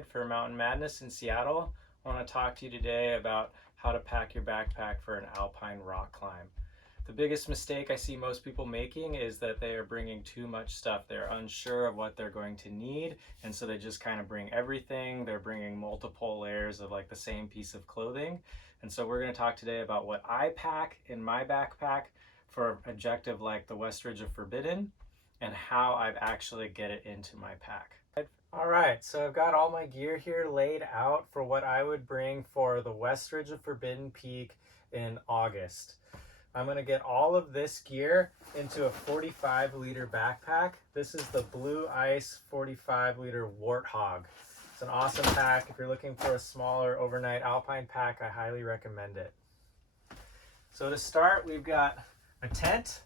guide for Mountain Madness in Seattle. I want to talk to you today about how to pack your backpack for an alpine rock climb. The biggest mistake I see most people making is that they are bringing too much stuff. They're unsure of what they're going to need, and so they just kind of bring everything. They're bringing multiple layers of like the same piece of clothing. And so we're going to talk today about what I pack in my backpack for an objective like the West Ridge of Forbidden, and how I actually get it into my pack. All right, so I've got all my gear here laid out for what I would bring for the West Ridge of Forbidden Peak in August. I'm gonna get all of this gear into a 45-liter backpack. This is the Blue Ice 45-liter Warthog. It's an awesome pack. If you're looking for a smaller overnight alpine pack, I highly recommend it. So to start, we've got a tent.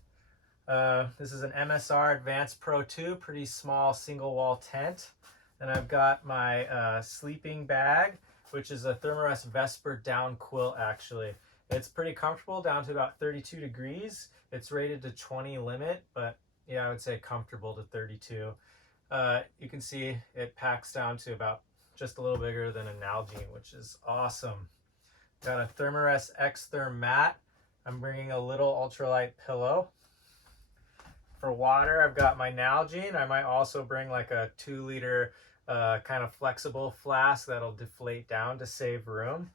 This is an MSR Advanced Pro 2, pretty small single wall tent. And I've got my sleeping bag, which is a Thermarest Vesper down quilt actually. It's pretty comfortable down to about 32 degrees. It's rated to 20 limit, but yeah, I would say comfortable to 32. You can see it packs down to about just a little bigger than a Nalgene, which is awesome. Got a Thermarest X-Therm mat. I'm bringing a little ultralight pillow. For water, I've got my Nalgene. I might also bring like a 2-liter kind of flexible flask that'll deflate down to save room.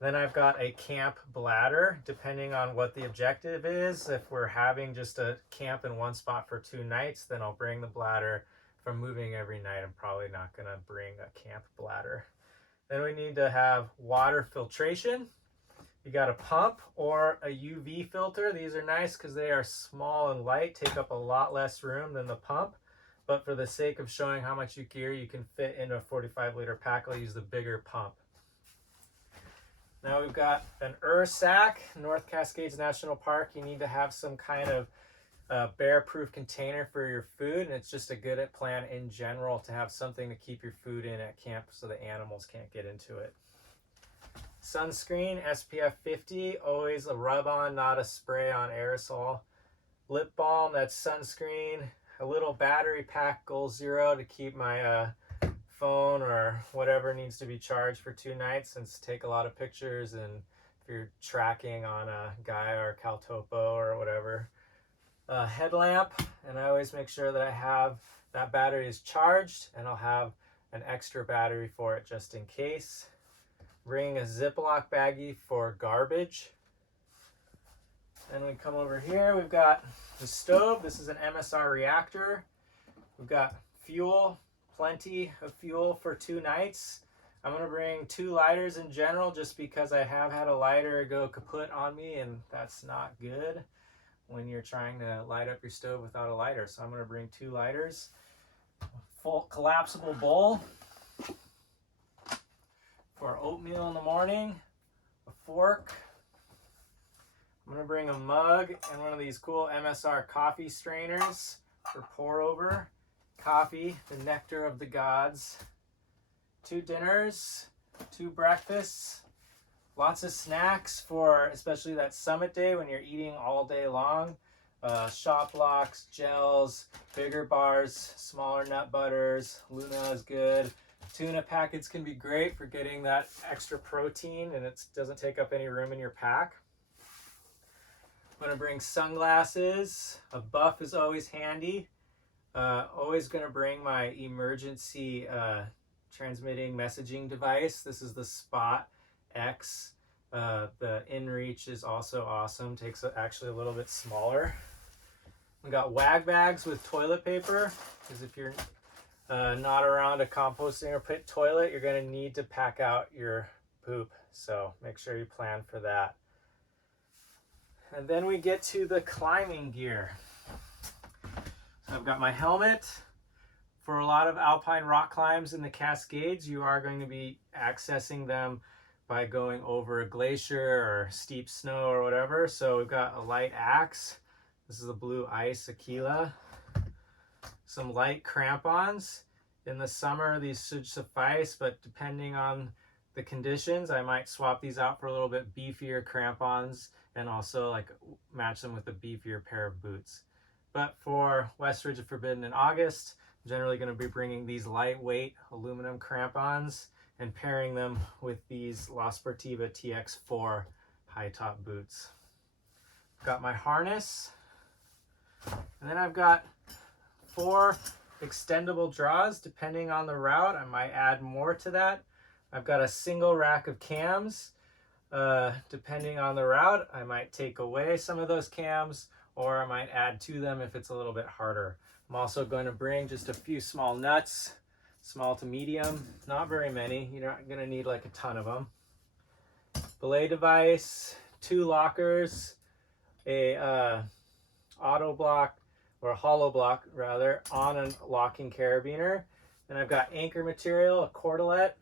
Then I've got a camp bladder, depending on what the objective is. If we're having just a camp in one spot for 2 nights, then I'll bring the bladder. If I'm moving every night, I'm probably not gonna bring a camp bladder. Then we need to have water filtration. You got a pump or a UV filter. These are nice because they are small and light, take up a lot less room than the pump. But for the sake of showing how much gear you can fit into a 45-liter pack, I'll use the bigger pump. Now we've got an sack, North Cascades National Park. You need to have some kind of bear-proof container for your food, and it's just a good plan in general to have something to keep your food in at camp so the animals can't get into it. Sunscreen, SPF 50, always a rub-on, not a spray-on aerosol. Lip balm, that's sunscreen. A little battery pack, Goal Zero, to keep my phone or whatever needs to be charged for 2 nights, since take a lot of pictures and if you're tracking on a Gaia or Caltopo or whatever. Headlamp, and I always make sure that I have that battery is charged, and I'll have an extra battery for it just in case. Bring a Ziploc baggie for garbage. Then we come over here, we've got the stove. This is an MSR reactor. We've got fuel, plenty of fuel for 2 nights. I'm gonna bring 2 lighters in general just because I have had a lighter go kaput on me, and that's not good when you're trying to light up your stove without a lighter. So I'm gonna bring 2 lighters. Full collapsible bowl for oatmeal in the morning, a fork. I'm gonna bring a mug and one of these cool MSR coffee strainers for pour over. Coffee, the nectar of the gods. 2 dinners, 2 breakfasts, lots of snacks for especially that summit day when you're eating all day long. Shot blocks, gels, bigger bars, smaller nut butters. Luna is good. Tuna packets can be great for getting that extra protein, and it doesn't take up any room in your pack. I'm gonna bring sunglasses. A buff is always handy. Always gonna bring my emergency transmitting messaging device. This is the Spot X. The InReach is also awesome. Takes actually a little bit smaller. We got wag bags with toilet paper, because if you're not around a composting or pit toilet, you're going to need to pack out your poop. So make sure you plan for that. And then we get to the climbing gear. So I've got my helmet. For a lot of alpine rock climbs in the Cascades, you are going to be accessing them by going over a glacier or steep snow or whatever. So we've got a light axe. This is a Blue Ice Aquila. Some light crampons. In the summer, these should suffice, but depending on the conditions, I might swap these out for a little bit beefier crampons and also like match them with a beefier pair of boots. But for West Ridge of Forbidden in August, I'm generally going to be bringing these lightweight aluminum crampons and pairing them with these La Sportiva TX4 high top boots. I've got my harness, and then I've got 4 extendable draws. Depending on the route, I might add more to that. I've got a single rack of cams. Depending on the route, I might take away some of those cams, or I might add to them if it's a little bit harder. I'm also going to bring just a few small nuts, small to medium, not very many. You're not going to need like a ton of them. Belay device, 2 lockers, a auto block, or a hollow block rather, on a locking carabiner. And I've got anchor material, a cordelet,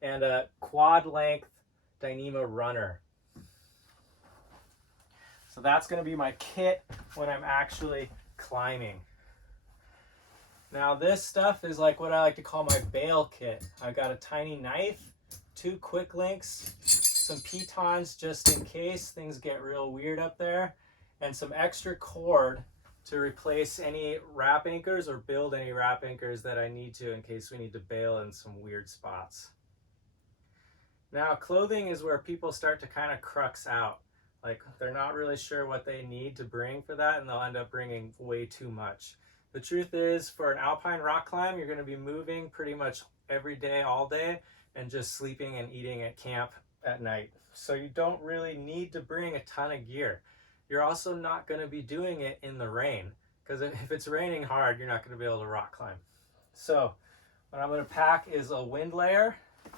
and a quad length Dyneema runner. So that's going to be my kit when I'm actually climbing. Now this stuff is like what I like to call my bail kit. I've got a tiny knife, 2 quick links, some pitons just in case things get real weird up there, and some extra cord to replace any wrap anchors or build any wrap anchors that I need to in case we need to bail in some weird spots. Now clothing is where people start to kind of crux out. Like they're not really sure what they need to bring for that, and they'll end up bringing way too much. The truth is, for an alpine rock climb, you're going to be moving pretty much every day, all day, and just sleeping and eating at camp at night. So you don't really need to bring a ton of gear. You're also not going to be doing it in the rain, because if it's raining hard, you're not going to be able to rock climb. So what I'm going to pack is a wind layer,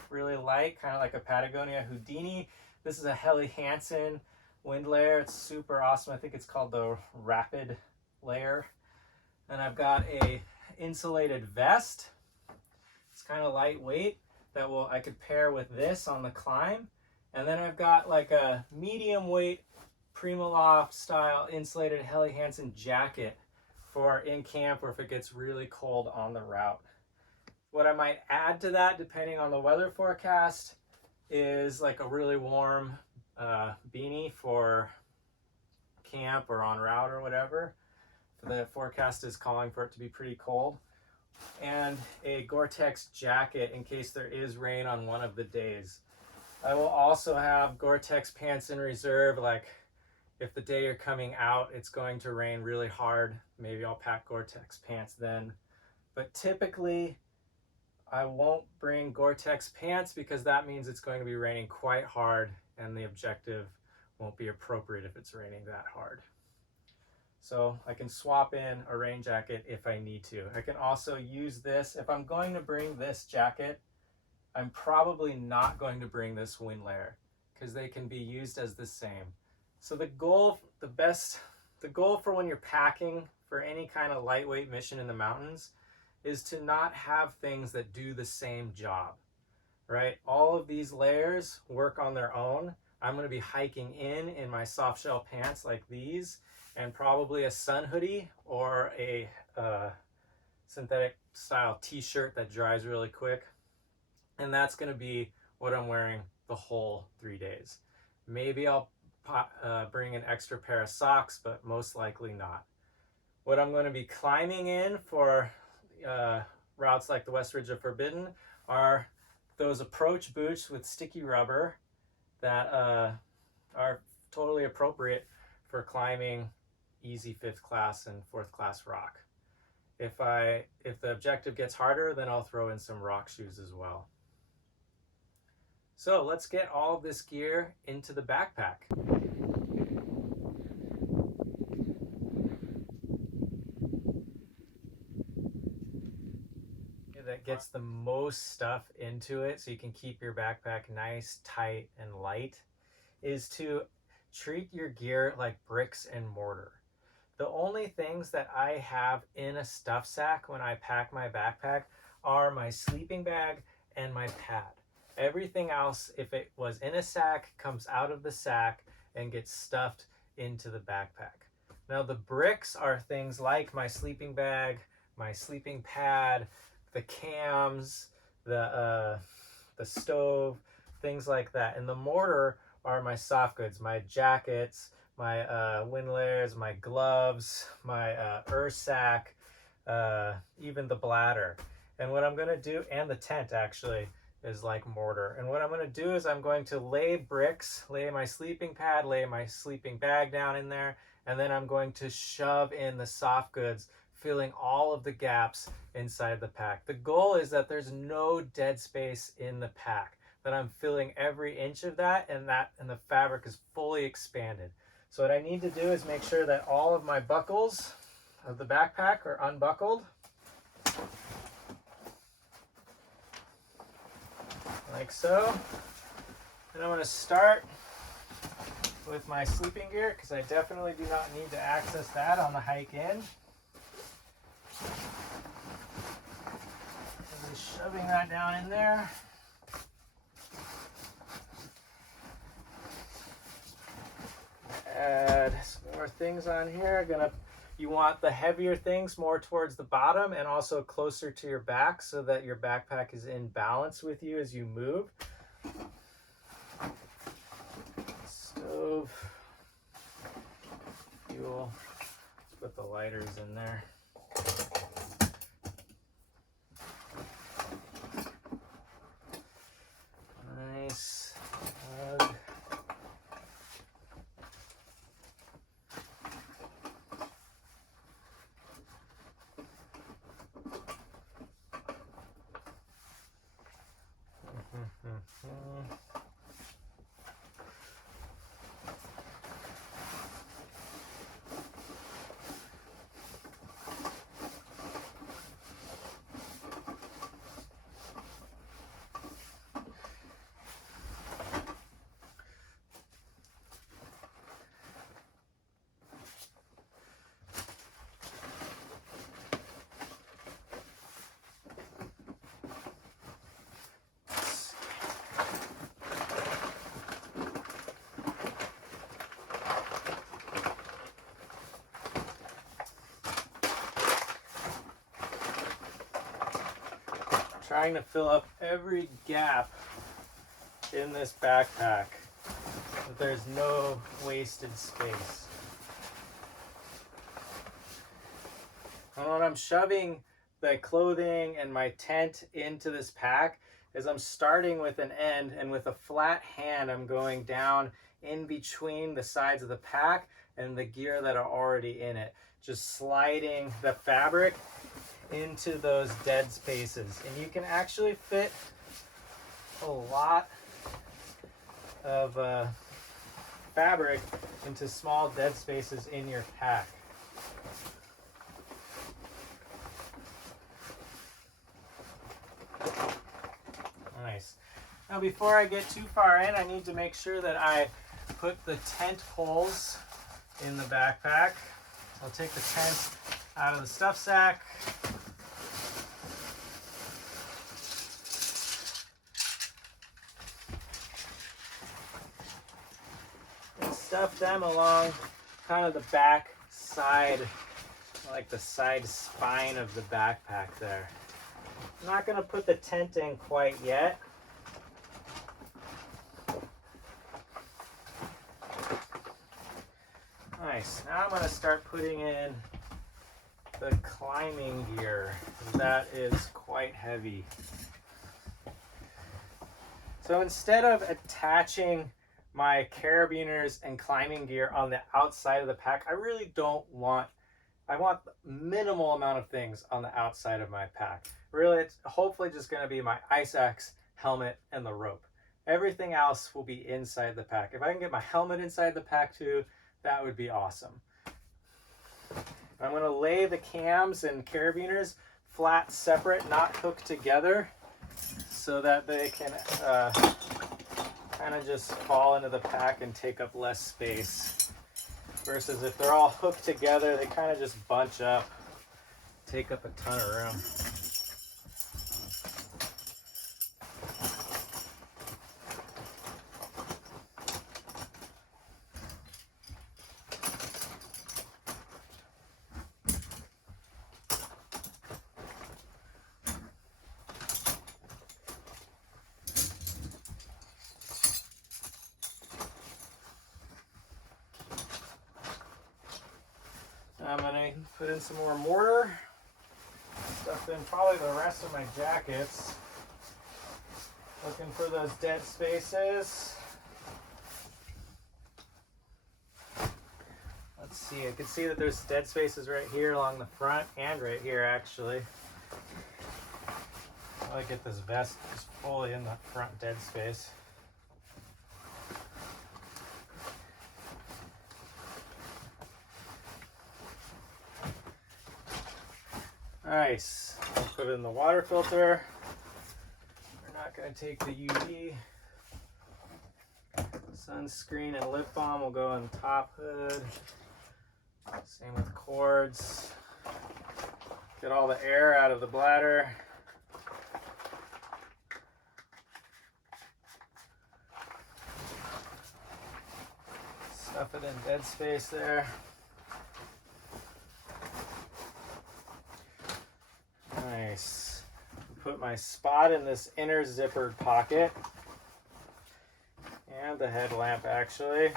really light, kind of like a Patagonia Houdini. This is a Helly Hansen wind layer. It's super awesome. I think it's called the Rapid layer. And I've got a insulated vest. It's kind of lightweight that I could pair with this on the climb. And then I've got like a medium weight Primaloft style insulated Helly Hansen jacket for in camp or if it gets really cold on the route. What I might add to that, depending on the weather forecast, is like a really warm beanie for camp or on route or whatever. The forecast is calling for it to be pretty cold. And a Gore-Tex jacket in case there is rain on one of the days. I will also have Gore-Tex pants in reserve, like if the day you're coming out it's going to rain really hard, maybe I'll pack Gore-Tex pants then. But typically I won't bring Gore-Tex pants because that means it's going to be raining quite hard and the objective won't be appropriate if it's raining that hard. So I can swap in a rain jacket if I need to. I can also use this. If I'm going to bring this jacket, I'm probably not going to bring this wind layer because they can be used as the same. So the goal for when you're packing for any kind of lightweight mission in the mountains is to not have things that do the same job, right? All of these layers work on their own. I'm going to be hiking in my soft shell pants like these, and probably a sun hoodie or a synthetic style t-shirt that dries really quick. And that's going to be what I'm wearing the whole 3 days. Maybe I'll bring an extra pair of socks, but most likely not. What I'm going to be climbing in for routes like the West Ridge of Forbidden are those approach boots with sticky rubber that are totally appropriate for climbing easy 5th class and 4th class rock. If the objective gets harder, then I'll throw in some rock shoes as well. So let's get all of this gear into the backpack. That gets the most stuff into it so you can keep your backpack nice, tight, and light is to treat your gear like bricks and mortar. The only things that I have in a stuff sack when I pack my backpack are my sleeping bag and my pad. Everything else, if it was in a sack, comes out of the sack and gets stuffed into the backpack. Now the bricks are things like my sleeping bag, my sleeping pad, the cams, the stove, things like that. And the mortar are my soft goods, my jackets, my wind layers, my gloves, my sack, even the bladder. And what I'm going to do, and the tent actually is like mortar. And what I'm going to do is I'm going to lay bricks, lay my sleeping pad, lay my sleeping bag down in there, and then I'm going to shove in the soft goods, filling all of the gaps inside the pack. The goal is that there's no dead space in the pack, that I'm filling every inch of that, and the fabric is fully expanded. So what I need to do is make sure that all of my buckles of the backpack are unbuckled. Like so. And I'm going to start with my sleeping gear because I definitely do not need to access that on the hike in. I'm just shoving that down in there. Add some more things on here. You want the heavier things more towards the bottom and also closer to your back so that your backpack is in balance with you as you move. Stove, fuel, put the lighters in there. Nice. Trying to fill up every gap in this backpack so there's no wasted space. And when I'm shoving the clothing and my tent into this pack is I'm starting with an end, and with a flat hand I'm going down in between the sides of the pack and the gear that are already in it, just sliding the fabric into those dead spaces. And you can actually fit a lot of fabric into small dead spaces in your pack. Nice. Now before I get too far in, I need to make sure that I put the tent poles in the backpack. So I'll take the tent out of the stuff sack. Stuff them along kind of the back side, like the side spine of the backpack there. I'm not going to put the tent in quite yet. Nice. Now I'm going to start putting in the climbing gear. That is quite heavy. So instead of attaching my carabiners and climbing gear on the outside of the pack, I want minimal amount of things on the outside of my pack. Really, it's hopefully just going to be my ice axe, helmet, and the rope. Everything else will be inside the pack. If I can get my helmet inside the pack too, that would be awesome. I'm going to lay the cams and carabiners flat separate, not hooked together, so that they can kind of just fall into the pack and take up less space. Versus if they're all hooked together, they kind of just bunch up, take up a ton of room. I'm going to put in some more mortar. Stuff in probably the rest of my jackets. Looking for those dead spaces. Let's see, I can see that there's dead spaces right here along the front and right here actually. I like get this vest just fully in the front dead space. Nice. I'll put in the water filter. We're not going to take the UV. Sunscreen and lip balm will go on the top hood. Same with cords. Get all the air out of the bladder. Stuff it in dead space there. Nice. Put my spot in this inner zippered pocket. And the headlamp actually.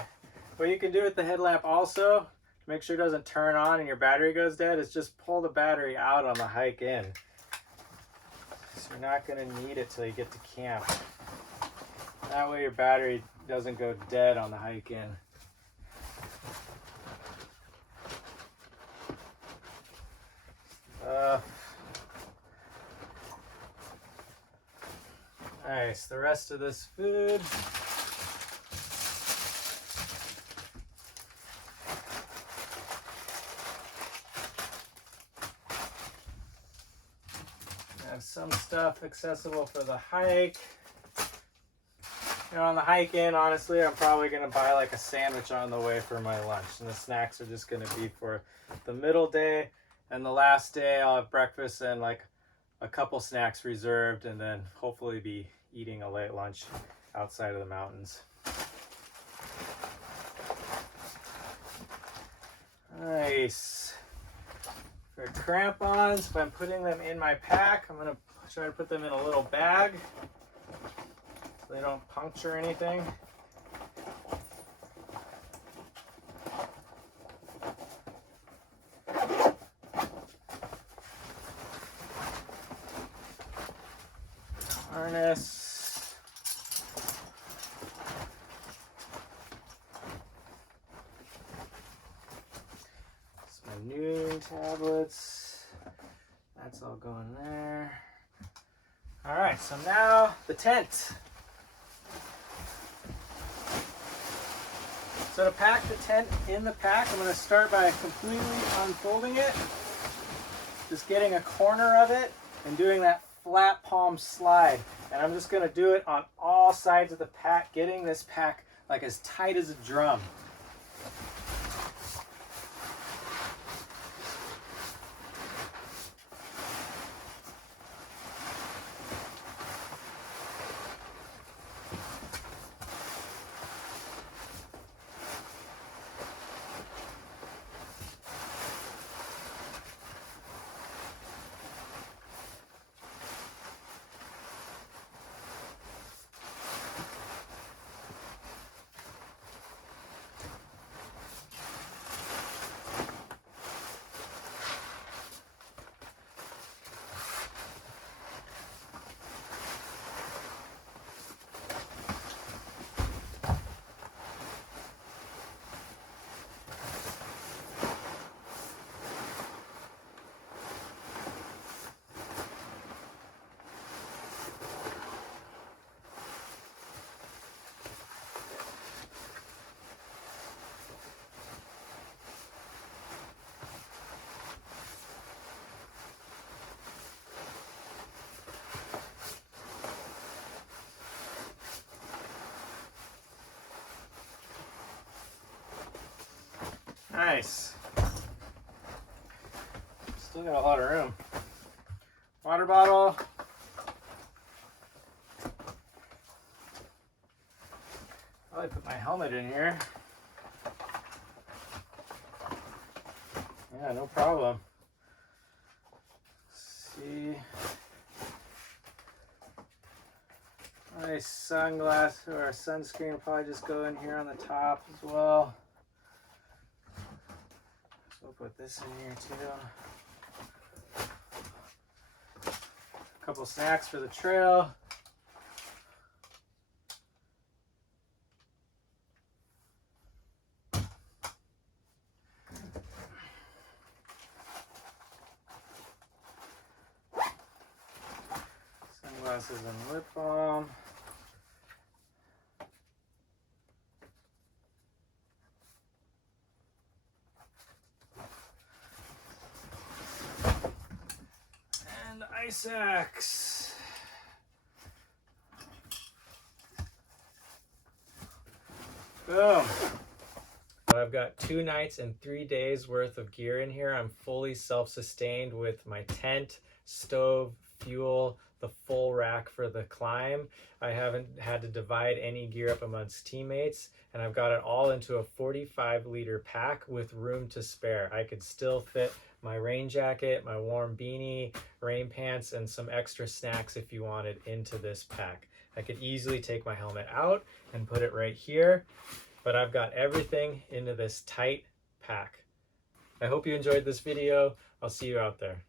What you can do with the headlamp also, to make sure it doesn't turn on and your battery goes dead, is just pull the battery out on the hike in. So you're not going to need it till you get to camp. That way your battery doesn't go dead on the hike in. Nice. The rest of this food. I have some stuff accessible for the hike. You know, on the hike in, honestly, I'm probably going to buy like a sandwich on the way for my lunch. And the snacks are just going to be for the middle day. And the last day, I'll have breakfast and like a couple snacks reserved, and then hopefully be eating a late lunch outside of the mountains. Nice. For crampons, if I'm putting them in my pack, I'm going to try to put them in a little bag so they don't puncture anything. Harness. Some noon tablets. That's all going there. All right, so now the tent. So to pack the tent in the pack, I'm going to start by completely unfolding it, just getting a corner of it and doing that flat palm slide. And I'm just going to do it on all sides of the pack, getting this pack like as tight as a drum. Nice. Still got a lot of room. Water bottle. Probably put my helmet in here. Yeah, no problem. Let's see. Nice sunglasses or sunscreen will probably just go in here on the top as well. So we'll put this in here too. couple snacks for the trail. Sunglasses and lip balm. And ice axe. Boom. I've got 2 nights and 3 days worth of gear in here. I'm fully self-sustained with my tent, stove, fuel, the full rack for the climb. I haven't had to divide any gear up amongst teammates, and I've got it all into a 45-liter pack with room to spare. I could still fit my rain jacket, my warm beanie, rain pants, and some extra snacks if you wanted into this pack. I could easily take my helmet out and put it right here, but I've got everything into this tight pack. I hope you enjoyed this video. I'll see you out there.